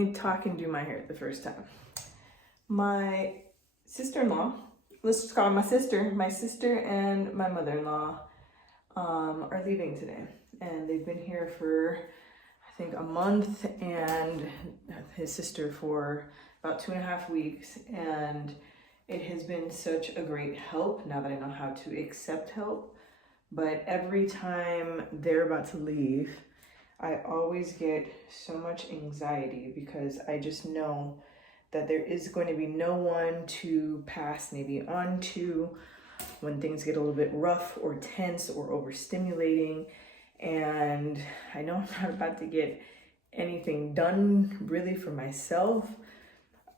me talk and do my hair the first time. My sister-in-law, let's just call her my sister and my mother-in-law are leaving today. And they've been here for, I think, a month, and his sister for about 2.5 weeks. And it has been such a great help now that I know how to accept help. But every time they're about to leave, I always get so much anxiety because I just know that there is going to be no one to pass maybe on to when things get a little bit rough or tense or overstimulating. And I know I'm not about to get anything done really for myself.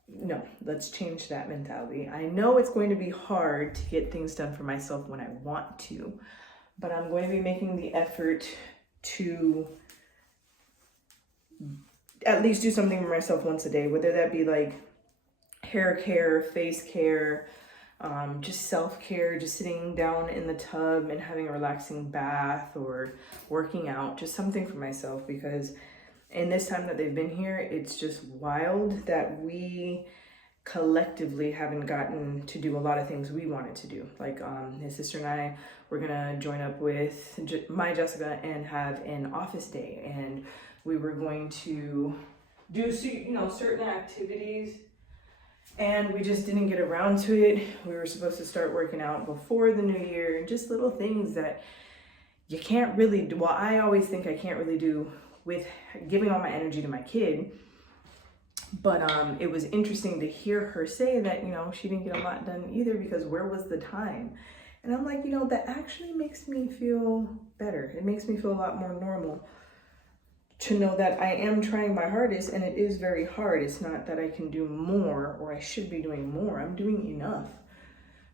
No, let's change that mentality. I know it's going to be hard to get things done for myself when I want to, but I'm going to be making the effort to at least do something for myself once a day, whether that be like hair care, face care, just self-care, just sitting down in the tub and having a relaxing bath or working out, just something for myself. Because in this time that they've been here, it's just wild that we collectively haven't gotten to do a lot of things we wanted to do. Like his sister and I, we're gonna join up with my Jessica and have an office day, and we were going to do, certain activities, and we just didn't get around to it. We were supposed to start working out before the new year, and just little things that you can't really do. Well, I always think I can't really do with giving all my energy to my kid. But it was interesting to hear her say that, she didn't get a lot done either because where was the time? And I'm like, that actually makes me feel better. It makes me feel a lot more normal to know that I am trying my hardest, and it is very hard. It's not that I can do more or I should be doing more. I'm doing enough.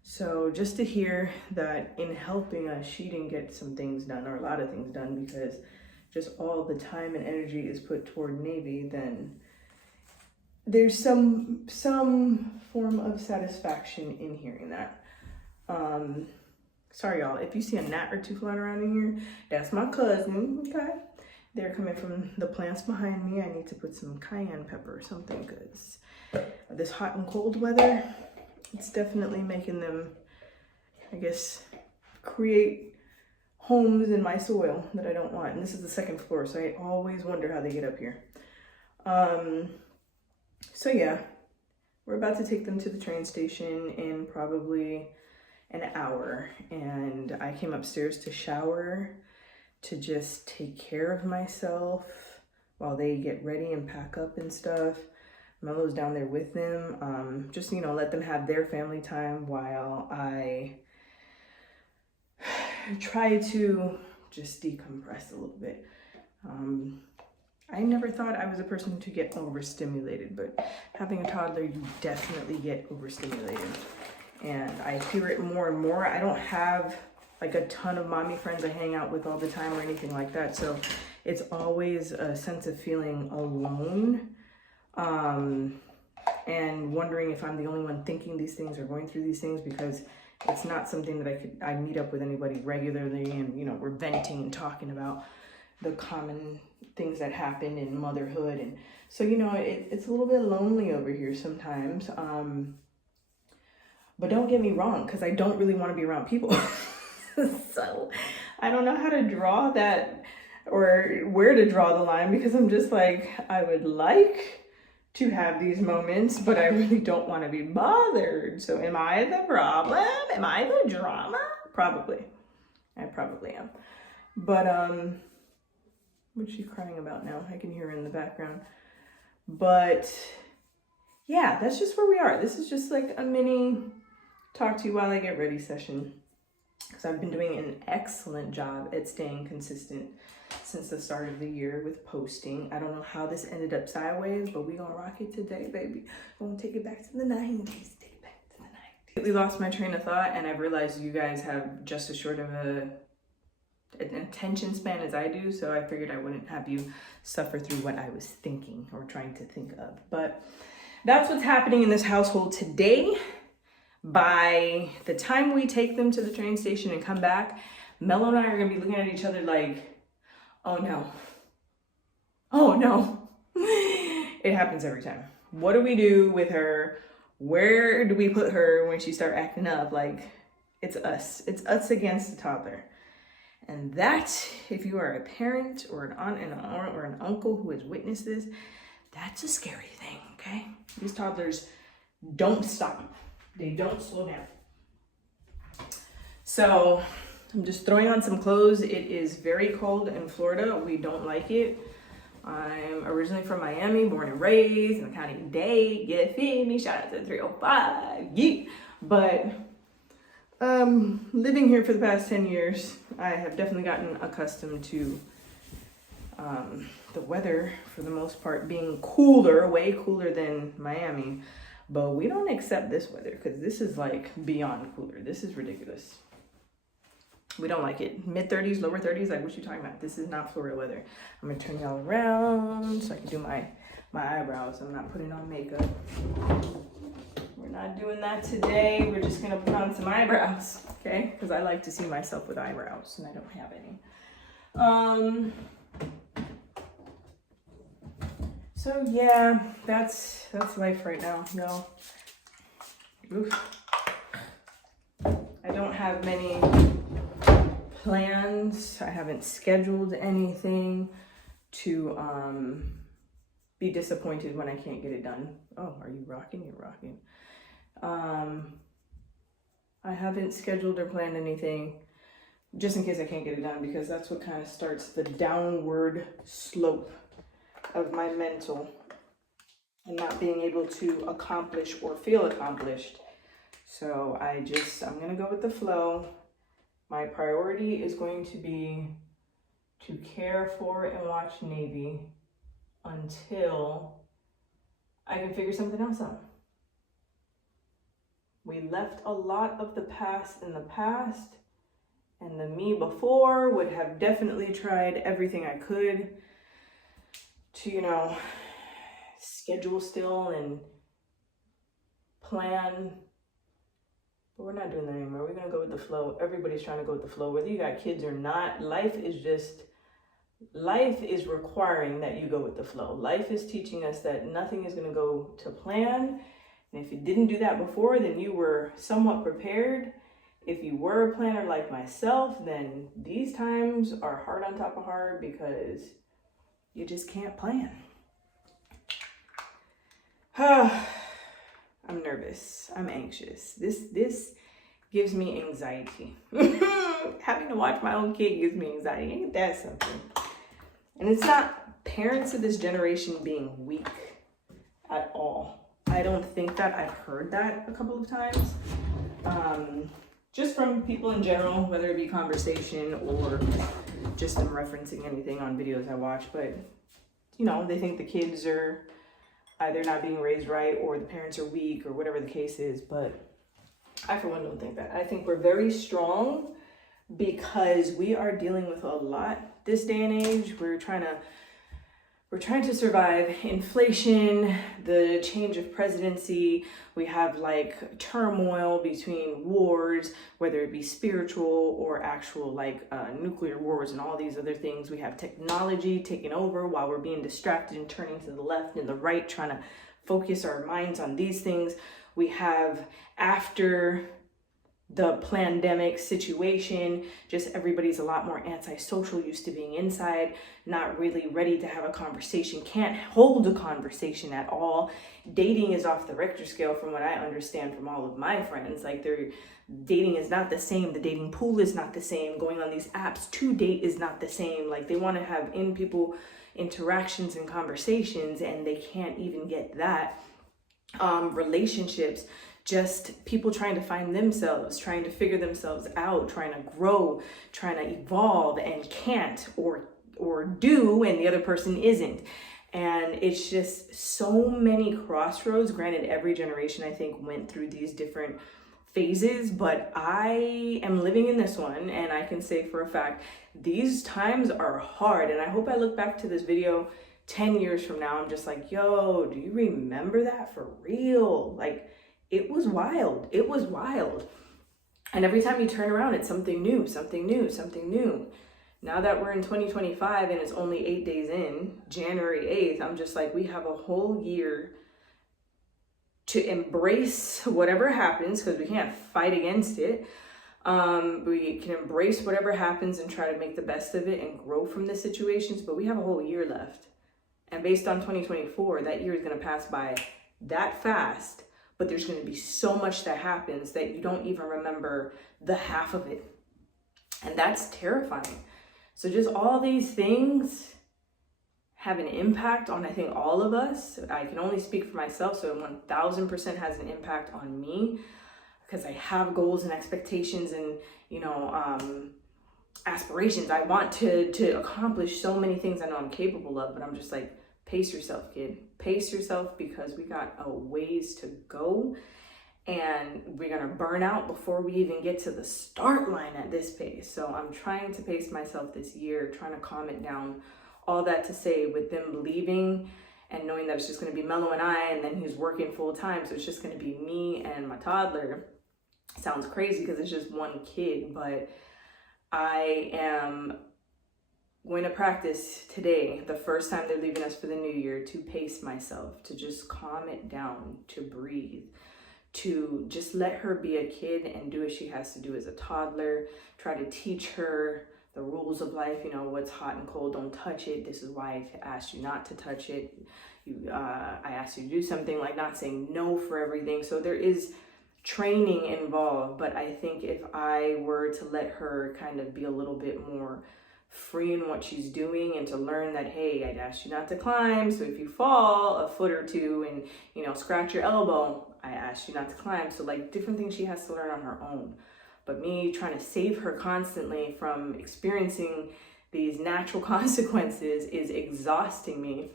So just to hear that in helping us, she didn't get some things done or a lot of things done because just all the time and energy is put toward Navy, then there's some form of satisfaction in hearing that. Sorry y'all, if you see a gnat or two flying around in here, that's my cousin, okay? They're coming from the plants behind me. I need to put some cayenne pepper or something because this hot and cold weather, it's definitely making them, I guess, create homes in my soil that I don't want. And this is the second floor, so I always wonder how they get up here. So yeah, we're about to take them to the train station in probably an hour. And I came upstairs to shower, to just take care of myself while they get ready and pack up and stuff. Melo's down there with them. Just, let them have their family time while I try to just decompress a little bit. I never thought I was a person to get overstimulated, but having a toddler, you definitely get overstimulated. And I hear it more and more. I don't have like a ton of mommy friends I hang out with all the time or anything like that. So it's always a sense of feeling alone, and wondering if I'm the only one thinking these things or going through these things, because it's not something that I meet up with anybody regularly and, we're venting and talking about the common things that happen in motherhood. And so, it's a little bit lonely over here sometimes. But don't get me wrong, because I don't really want to be around people. So I don't know how to draw that or where to draw the line, because I'm just like, I would like to have these moments, but I really don't want to be bothered. So am I the problem? Am I the drama? Probably. I probably am. But what's she crying about now? I can hear her in the background. But yeah, that's just where we are. This is just like a mini talk to you while I get ready session, because I've been doing an excellent job at staying consistent since the start of the year with posting. I don't know how this ended up sideways, but we gonna rock it today, baby. We're gonna take it back to the 90s. Take it back to the 90s. I completely lost my train of thought, and I've realized you guys have just as short of an attention span as I do, so I figured I wouldn't have you suffer through what I was thinking or trying to think of. But that's what's happening in this household today. By the time we take them to the train station and come back, Melo and I are gonna be looking at each other like, oh no, oh no. It happens every time. What do we do with her? Where do we put her when she start acting up? Like, it's us. It's us against the toddler. And that, if you are a parent or an aunt or an uncle who has witnessed this, that's a scary thing, okay? These toddlers don't stop. They don't slow down. So I'm just throwing on some clothes. It is very cold in Florida. We don't like it. I'm originally from Miami, born and raised, in the county Dade. You feel me? Shout out to 305. Yeah. But living here for the past 10 years, I have definitely gotten accustomed to the weather, for the most part, being cooler, way cooler than Miami. But we don't accept this weather because this is like beyond cooler. This is ridiculous. We don't like it. Mid-30s, lower 30s, like what you talking about? This is not Florida weather. I'm gonna turn y'all around so I can do my eyebrows. I'm not putting on makeup. We're not doing that today. We're just gonna put on some eyebrows, okay? Because I like to see myself with eyebrows and I don't have any. So yeah, that's life right now, y'all. I don't have many plans. I haven't scheduled anything to be disappointed when I can't get it done. Oh, are you rocking? You're rocking. I haven't scheduled or planned anything just in case I can't get it done, because that's what kind of starts the downward slope of my mental and not being able to accomplish or feel accomplished. So I'm gonna go with the flow. My priority is going to be to care for and watch Navy until I can figure something else out. We left a lot of the past in the past, and the me before would have definitely tried everything I could to, schedule still and plan. But we're not doing that anymore. We're gonna go with the flow. Everybody's trying to go with the flow. Whether you got kids or not, life is requiring that you go with the flow. Life is teaching us that nothing is gonna go to plan. And if you didn't do that before, then you were somewhat prepared. If you were a planner like myself, then these times are hard on top of hard because you just can't plan. I'm nervous. I'm anxious. This gives me anxiety. Having to watch my own kid gives me anxiety. Ain't that something? And it's not parents of this generation being weak at all. I don't think that. I've heard that a couple of times. Just from people in general, whether it be conversation or just them referencing anything on videos I watch. But, they think the kids are either not being raised right or the parents are weak or whatever the case is. But I, for one, don't think that. I think we're very strong because we are dealing with a lot this day and age. We're trying to survive inflation, the change of presidency. We have like turmoil between wars, whether it be spiritual or actual nuclear wars and all these other things. We have technology taking over while we're being distracted and turning to the left and the right, trying to focus our minds on these things. We have, after the pandemic situation, just everybody's a lot more antisocial, used to being inside, not really ready to have a conversation, can't hold a conversation at all. Dating is off the Richter scale from what I understand from all of my friends. Like, their dating is not the same. The dating pool is not the same. Going on these apps to date is not the same. Like, they want to have in-people interactions and conversations, and they can't even get that. Relationships, just people trying to find themselves, trying to figure themselves out, trying to grow, trying to evolve, and can't or do, and the other person isn't. And it's just so many crossroads. Granted, every generation, I think, went through these different phases, but I am living in this one, and I can say for a fact, these times are hard. And I hope I look back to this video 10 years from now, I'm just like, yo, do you remember that for real? Like, it was wild. It was wild. And every time you turn around, it's something new, something new, something new. Now that we're in 2025 and it's only 8 days in, January 8th, I'm just like, we have a whole year to embrace whatever happens, because we can't fight against it. We can embrace whatever happens and try to make the best of it and grow from the situations, but we have a whole year left. And based on 2024, that year is going to pass by that fast, but there's going to be so much that happens that you don't even remember the half of it. And that's terrifying. So just all these things have an impact on, I think, all of us. I can only speak for myself, so 1000% has an impact on me, because I have goals and expectations and, you know, aspirations. I want to accomplish so many things I know I'm capable of, but I'm just like, pace yourself, kid. Pace yourself, because we got a ways to go, and we're gonna burn out before we even get to the start line at this pace. So I'm trying to pace myself this year, trying to calm it down. All that to say, with them leaving and knowing that it's just gonna be Mello and I, and then he's working full time, so it's just gonna be me and my toddler. Sounds crazy because it's just one kid, but I am going to practice today, the first time they're leaving us for the new year, to pace myself, to just calm it down, to breathe, to just let her be a kid and do what she has to do as a toddler, try to teach her the rules of life, you know, what's hot and cold, don't touch it. This is why I asked you not to touch it. I asked you to do something, like not saying no for everything. So there is training involved, but I think if I were to let her kind of be a little bit more free in what she's doing, and to learn that, hey, I'd asked you not to climb, so if you fall a foot or two and, you know, scratch your elbow, I asked you not to climb. So like different things she has to learn on her own. But me trying to save her constantly from experiencing these natural consequences is exhausting me.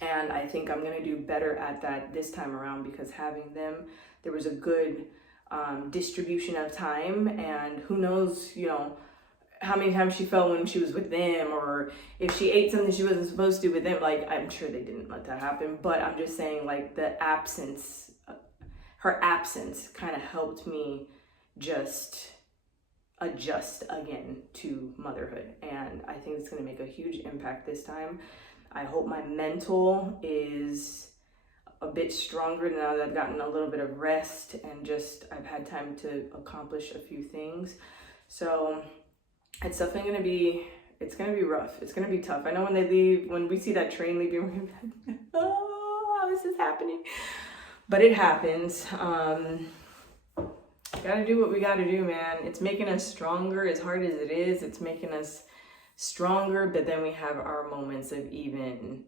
And I think I'm going to do better at that this time around, because having them, there was a good distribution of time, and who knows, you know, how many times she fell when she was with them, or if she ate something she wasn't supposed to with them. Like, I'm sure they didn't let that happen, but I'm just saying, like, the absence, her absence kind of helped me just adjust again to motherhood. And I think it's going to make a huge impact this time. I hope my mental is a bit stronger now that I've gotten a little bit of rest and just I've had time to accomplish a few things. So it's definitely going to be, it's going to be rough. It's going to be tough. I know when they leave, when we see that train leaving, we're going to be like, oh, how is this happening? But it happens. Gotta do what we gotta do, man. It's making us stronger. As hard as it is, it's making us stronger. But then we have our moments of even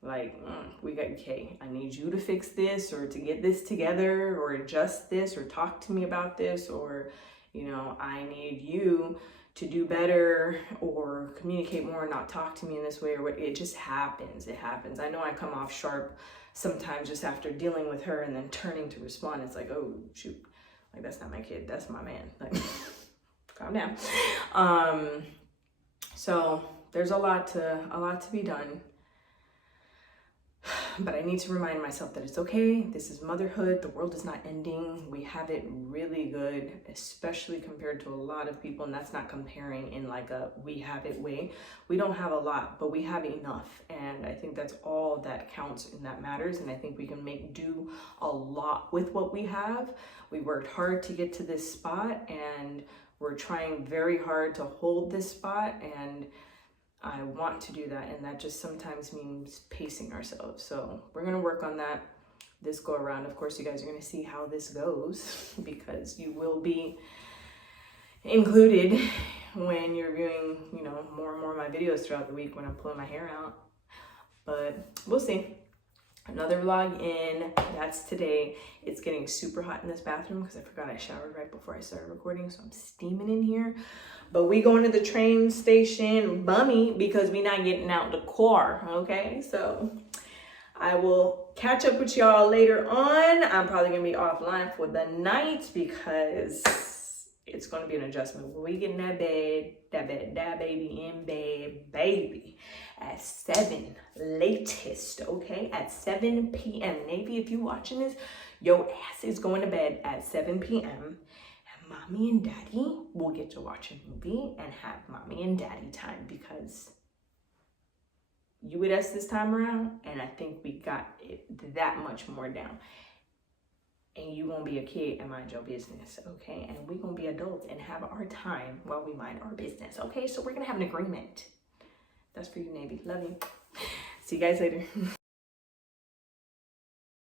like, we got, okay, I need you to fix this, or to get this together, or adjust this, or talk to me about this, or, you know, I need you to do better, or communicate more, not talk to me in this way, or what. It just happens. It happens. I know I come off sharp sometimes just after dealing with her and then turning to respond. It's like, oh shoot, like that's not my kid, that's my man. Like, calm down. So there's a lot to be done. But I need to remind myself that it's okay. This is motherhood. The world is not ending. We have it really good, especially compared to a lot of people. And that's not comparing in like a we have it way. We don't have a lot, but we have enough. And I think that's all that counts and that matters. And I think we can make do a lot with what we have. We worked hard to get to this spot, and we're trying very hard to hold this spot. And I want to do that, and that just sometimes means pacing ourselves. So we're going to work on that this go around. Of course, you guys are going to see how this goes, because you will be included when you're viewing, you know, more and more of my videos throughout the week when I'm pulling my hair out. But we'll see. Another vlog in, that's today. It's getting super hot in this bathroom because I forgot I showered right before I started recording, so I'm steaming in here. But we going to the train station bummy because we not getting out the car, okay? So I will catch up with y'all later on. I'm probably gonna be offline for the night because it's gonna be an adjustment. When we get in that baby in bed, baby, at 7 latest, okay? At 7 p.m. Navy, if you watching this, your ass is going to bed at 7 p.m. mommy and daddy will get to watch a movie and have mommy and daddy time, because you with us this time around, and I think we got it that much more down. And you won't be a kid and mind your business, okay? And we're gonna be adults and have our time while we mind our business, okay? So we're gonna have an agreement. That's for you, Navy. Love you. See you guys later.